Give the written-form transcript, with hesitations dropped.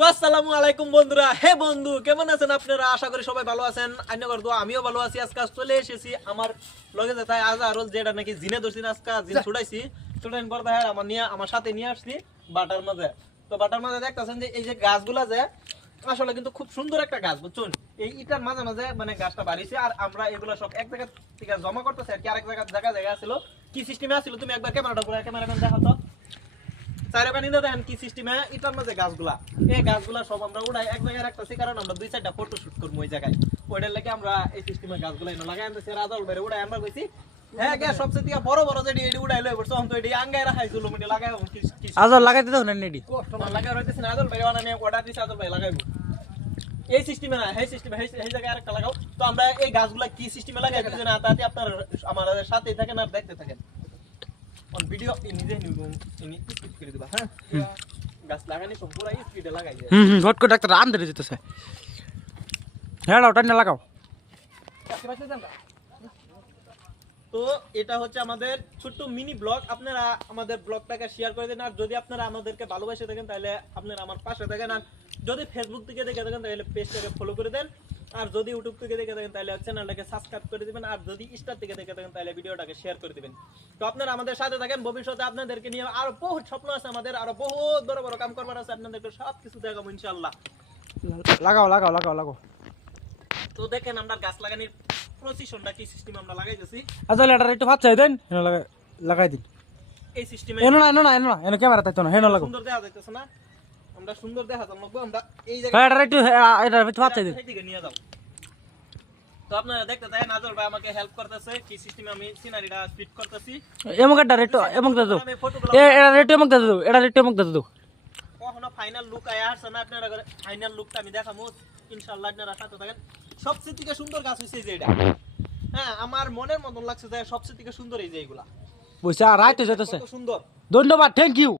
তো আসসালামু আলাইকুম বন্ধুরা। হে বন্ধু, কেমন আছেন আপনারা? আশা করি সবাই ভালো আছেন। আমিও ভালো আছি। আজকে চলে এসেছি আমার লগে যেটা আজ যেটা নাকি জিনে ধরছি, আজকে জিন ছুটাইছি। ছুটাইন পর দেখা আমার সাথে নিয়ে আসছি বাটার মাঝে। তো বাটার মাঝে দেখতেছেন যে এই যে গাছগুলা যে আসলে কিন্তু খুব সুন্দর একটা গাছ, বুঝছেন? এই ইটার মাঝে মাঝে মানে গাছটা বাড়িছে, আর আমরা এগুলা সব এক জায়গা থেকে জমা করতেছি আর কি। আরেক জায়গা ছিল কি সিস্টেমে আসছিল, তুমি একবার ক্যামেরাম্যান দেখাও তো। চারে পানি না দেখেন কি সিস্টেমে ইটার মাঝে গাছগুলা, এই গাছগুলা সব আমরা উড়াই এক জায়গায় রাখতেছি, কারণ আমরা 2-4টা ফটো শুট করবো ওই জায়গায়। ওইটার লাগে আমরা এই সিস্টেমে গাছগুলা এনে লাগাই আনতেছি। রাজল বাইরে উড়াই আমরা কইছি হ্যাঁ গ্যাস সবচেয়ে থেকে বড় বড় যেটি এটি উড়াই লই পড়ছে, তো এটি আঙ্গায় রাখাইছিল মিটি লাগাই আজল লাগাইতে দাও না নেডি কষ্ট না লাগাই রইতেছে না। আজল বাইরে বানানে অর্ডার দিছে, আজল ভাই লাগাইবো এই সিস্টেমে না, এই সিস্টেমে এই জায়গায় আরেকটা লাগাও। তো আমরা এই গাছগুলা কি সিস্টেমে লাগাই দিছি না, তাতে আপনারা আমাদের সাথেই থাকেন আর দেখতে থাকেন। অন ভিডিও নিজে স্কিপ করে দিবা। হ্যাঁ, গাছ লাগানি সব পুরো স্পিডে লাগাই যায়। ভট করে ডাক্তার আন ধরে যেতেছে। হ্যাঁ ওটা না লাগাও। তো এটা হচ্ছে আমাদের ছোট্ট মিনি ব্লগ। আপনারা আমাদের ব্লগটাকে শেয়ার করে দেন, আর যদি আপনারা আমাদেরকে ভালোবাসে থাকেন তাহলে আপনারা আমার পাশে থাকেন, আর যদি ফেসবুক থেকে দেখে থাকেন তাহলে পেজটাকে ফলো করে দেন, আর যদি ইউটিউব থেকে দেখে থাকেন তাহলে চ্যানেলটাকে সাবস্ক্রাইব করে দিবেন, আর যদি ইনস্টা থেকে দেখে থাকেন তাহলে ভিডিওটাকে শেয়ার করে দিবেন। তো আপনারা আমাদের সাথে থাকেন। ভবিষ্যতে আপনাদেরকে নিয়ে আরো বহুত স্বপ্ন আছে আমাদের, আরো বহুত বড় বড় কাম করবার আছে, আপনাদেরকে সবকিছু দেখাবো ইনশাআল্লাহ। লাগাও লাগাও লাগাও লাগাও। তো দেখেন আমরা গাছ লাগানোর প্রসিশনটা কি সিস্টেম আমরা লাগাইতেছি। আজল এটা একটু ফাচ্ছাই দেন, হেন লাগাই দিন। এই সিস্টেমে এনো না এনো না এনো না এনো ক্যামেরা তাইতো না, হেন লাগাও। সুন্দর দেখা যাইতেছে না? আমরা সুন্দর দেখা যাবো, আমরা এই হ্যাঁ জায়গায় এটা একটু ফাচ্ছাই দিন। দিকে নিয়ে যাও। তো আপনারা দেখতে থাকেন, নাজল ভাই আমাকে হেল্প করতেছে কি সিস্টেমে আমি সিনারিটা ফিট করতেছি। এমক এটা রেটু এমক দাও। আমি ফটোগুলো এটা রেটু এমক দাও, এটা রেটু এমক দাও। কখনো ফাইনাল লুক আয়া আসছে না, আপনারা ফাইনাল লুকটা আমি দেখাবো ইনশাআল্লাহ। আপনারা সাথে থাকেন। সবচেয়ে থেকে সুন্দর গাছ হইছে যে এটা। হ্যাঁ, আমার মনের মতন লাগছে যে সবচেয়ে থেকে সুন্দর এই যে এগুলা। বুঝছা রাইট হইতেছে। কত সুন্দর। ধন্যবাদ, থ্যাংক ইউ।